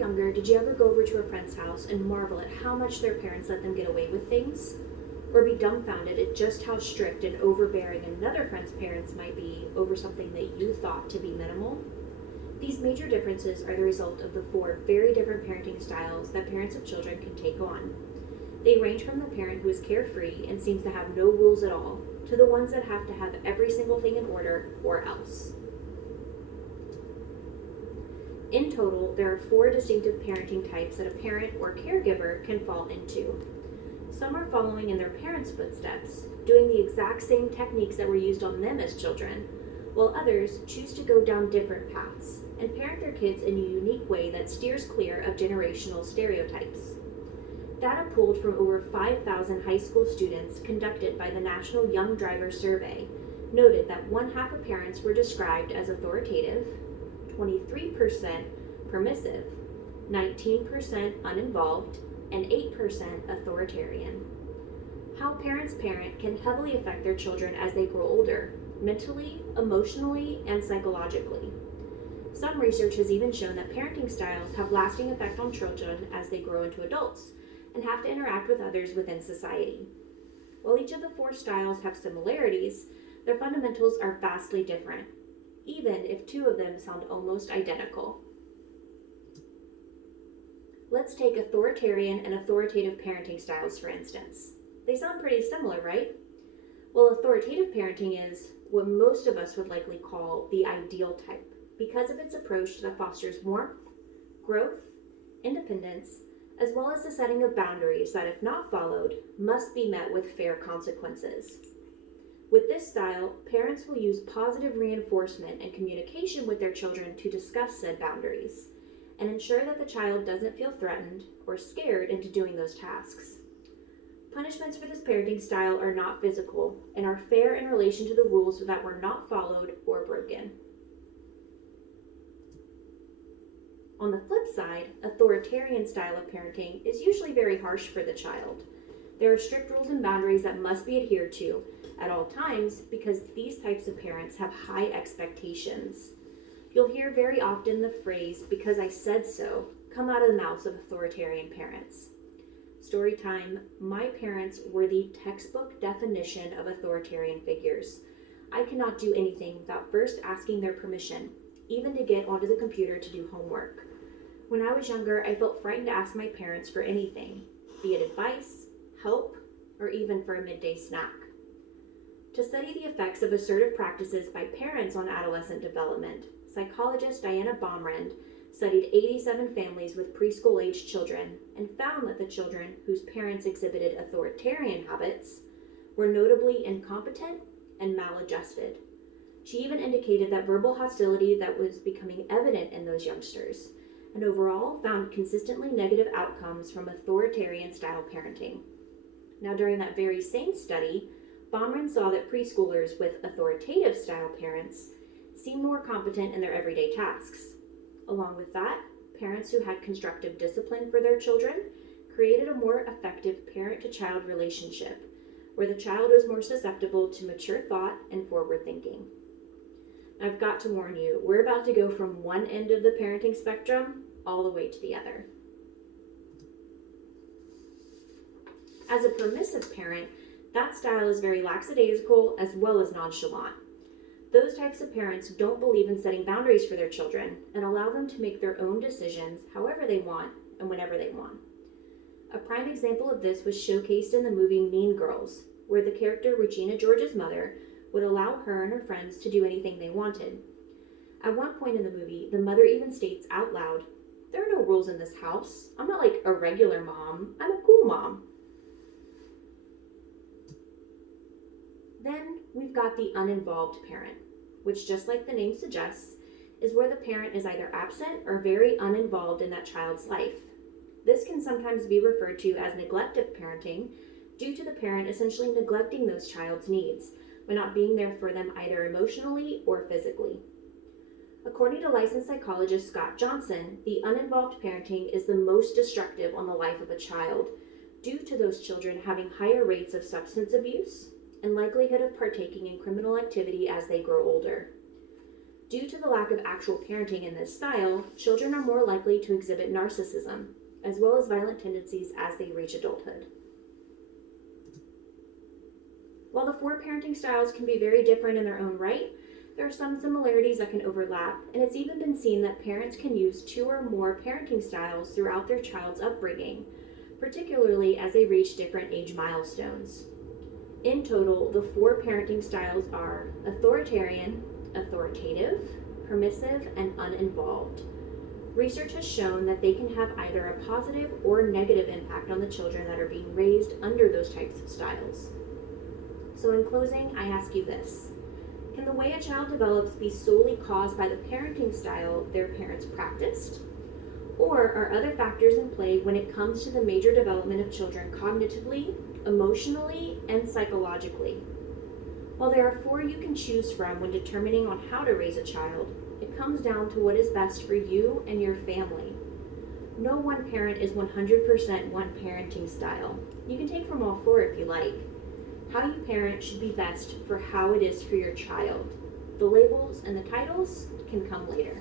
younger, did you ever go over to a friend's house and marvel at how much their parents let them get away with things? Or be dumbfounded at just how strict and overbearing another friend's parents might be over something that you thought to be minimal? These major differences are the result of the 4 very different parenting styles that parents of children can take on. They range from the parent who is carefree and seems to have no rules at all, to the ones that have to have every single thing in order or else. In total, there are 4 distinctive parenting types that a parent or caregiver can fall into. Some are following in their parents' footsteps, doing the exact same techniques that were used on them as children, while others choose to go down different paths and parent their kids in a unique way that steers clear of generational stereotypes. Data pulled from over 5,000 high school students conducted by the National Young Driver Survey noted that 1/2 of parents were described as authoritative, 23% permissive, 19% uninvolved, and 8% authoritarian. How parents parent can heavily affect their children as they grow older, mentally, emotionally, and psychologically. Some research has even shown that parenting styles have lasting effect on children as they grow into adults and have to interact with others within society. While each of the 4 styles have similarities, their fundamentals are vastly different, even if 2 of them sound almost identical. Let's take authoritarian and authoritative parenting styles, for instance. They sound pretty similar, right? Well, authoritative parenting is what most of us would likely call the ideal type because of its approach that fosters warmth, growth, independence, as well as the setting of boundaries that, if not followed, must be met with fair consequences. With this style, parents will use positive reinforcement and communication with their children to discuss said boundaries and ensure that the child doesn't feel threatened or scared into doing those tasks. Punishments for this parenting style are not physical and are fair in relation to the rules that were not followed or broken. On the flip side, authoritarian style of parenting is usually very harsh for the child. There are strict rules and boundaries that must be adhered to at all times because these types of parents have high expectations. You'll hear very often the phrase, "because I said so," come out of the mouths of authoritarian parents. Story time, my parents were the textbook definition of authoritarian figures. I cannot do anything without first asking their permission, even to get onto the computer to do homework. When I was younger, I felt frightened to ask my parents for anything, be it advice, help, or even for a midday snack. To study the effects of assertive practices by parents on adolescent development, psychologist Diana Baumrind studied 87 families with preschool-aged children and found that the children whose parents exhibited authoritarian habits were notably incompetent and maladjusted. She even indicated that verbal hostility that was becoming evident in those youngsters, and overall found consistently negative outcomes from authoritarian-style parenting. Now, during that very same study, Baumrind saw that preschoolers with authoritative-style parents seemed more competent in their everyday tasks. Along with that, parents who had constructive discipline for their children created a more effective parent-to-child relationship, where the child was more susceptible to mature thought and forward thinking. I've got to warn you, we're about to go from one end of the parenting spectrum all the way to the other. As a permissive parent, that style is very lackadaisical as well as nonchalant. Those types of parents don't believe in setting boundaries for their children and allow them to make their own decisions however they want and whenever they want. A prime example of this was showcased in the movie Mean Girls, where the character Regina George's mother would allow her and her friends to do anything they wanted. At one point in the movie, the mother even states out loud, "There are no rules in this house. I'm not like a regular mom. I'm a cool mom." Then we've got the uninvolved parent, which, just like the name suggests, is where the parent is either absent or very uninvolved in that child's life. This can sometimes be referred to as neglective parenting due to the parent essentially neglecting those child's needs by not being there for them either emotionally or physically. According to licensed psychologist Scott Johnson, the uninvolved parenting is the most destructive on the life of a child due to those children having higher rates of substance abuse and likelihood of partaking in criminal activity as they grow older. Due to the lack of actual parenting in this style, children are more likely to exhibit narcissism, as well as violent tendencies as they reach adulthood. While the 4 parenting styles can be very different in their own right, there are some similarities that can overlap, and it's even been seen that parents can use 2 or more parenting styles throughout their child's upbringing, particularly as they reach different age milestones. In total, the 4 parenting styles are authoritarian, authoritative, permissive, and uninvolved. Research has shown that they can have either a positive or negative impact on the children that are being raised under those types of styles. So in closing, I ask you this. Can the way a child develops be solely caused by the parenting style their parents practiced? Or are other factors in play when it comes to the major development of children cognitively, emotionally, and psychologically? While there are 4 you can choose from when determining on how to raise a child, it comes down to what is best for you and your family. No one parent is 100% one parenting style. You can take from all 4 if you like. How you parent should be best for how it is for your child. The labels and the titles can come later.